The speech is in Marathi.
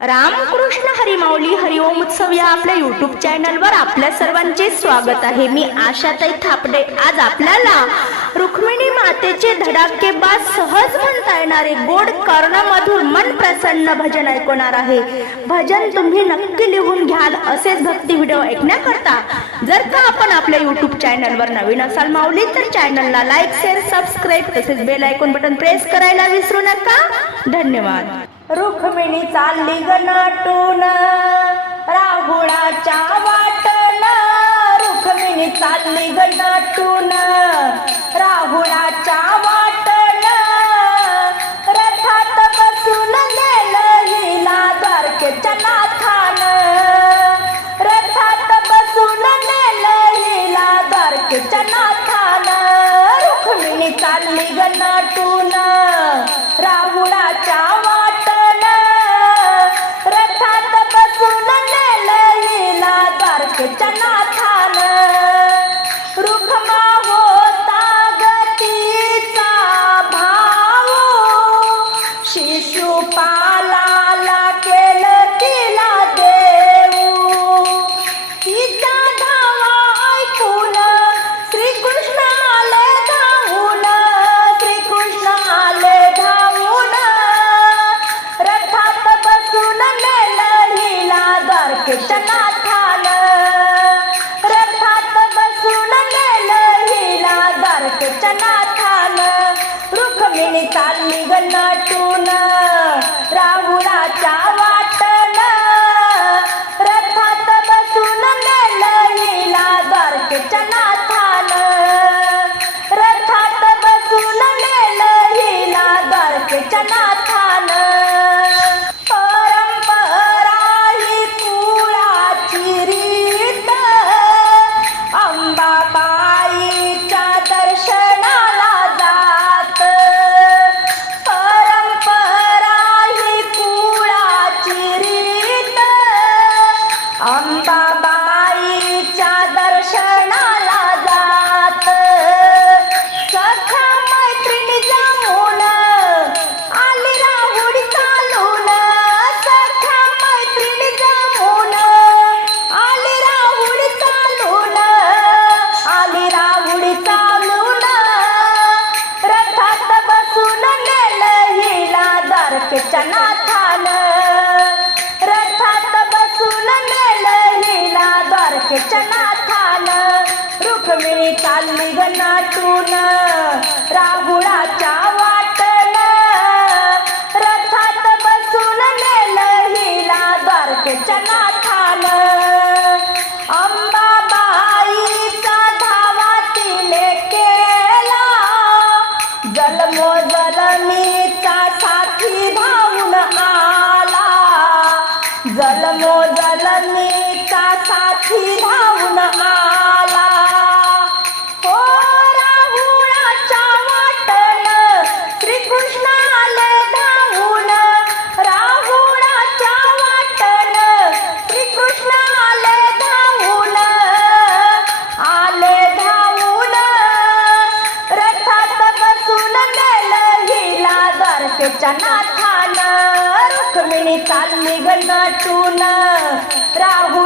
रामकृष्ण हरिमाऊली हरिओम उत्सव या आपल्या युट्यूब चॅनलवर आपल्या सर्वांचे स्वागत आहे. मी आशाताई थापडे. आज आपल्याला रुक्मिणी मातेचे धडाकेबाज सहज म्हणता येणारे गोड कर्णमधुर मन प्रसन्न भजन ऐकवणार आहे. भजन तुम्ही नक्की लिहून घ्याल असेच भक्ती व्हिडिओ ऐकण्याकरता. जर का आपण आपल्या युट्यूब चॅनलवर नवीन असाल माऊली तर चॅनलला लाईक शेअर सबस्क्राईब तसेच बेल आयकॉन बटन प्रेस करायला विसरू नका. धन्यवाद. रुक्मिणी चालली गनाटून राहुळाच्या वाटण रुक्मिणी चालली गनाटून राहुळाच्या वाटण रथात बसून नेलं हिला द्वारकेच्या रुक्मिणी चालली गन्नाटून जलमो जलमीचा साथी धावून आला. जलमो जलमीचा साथी धावून आला. द्वारकेच्या नाथाला रुक्मिणी चालली गणाटून राहू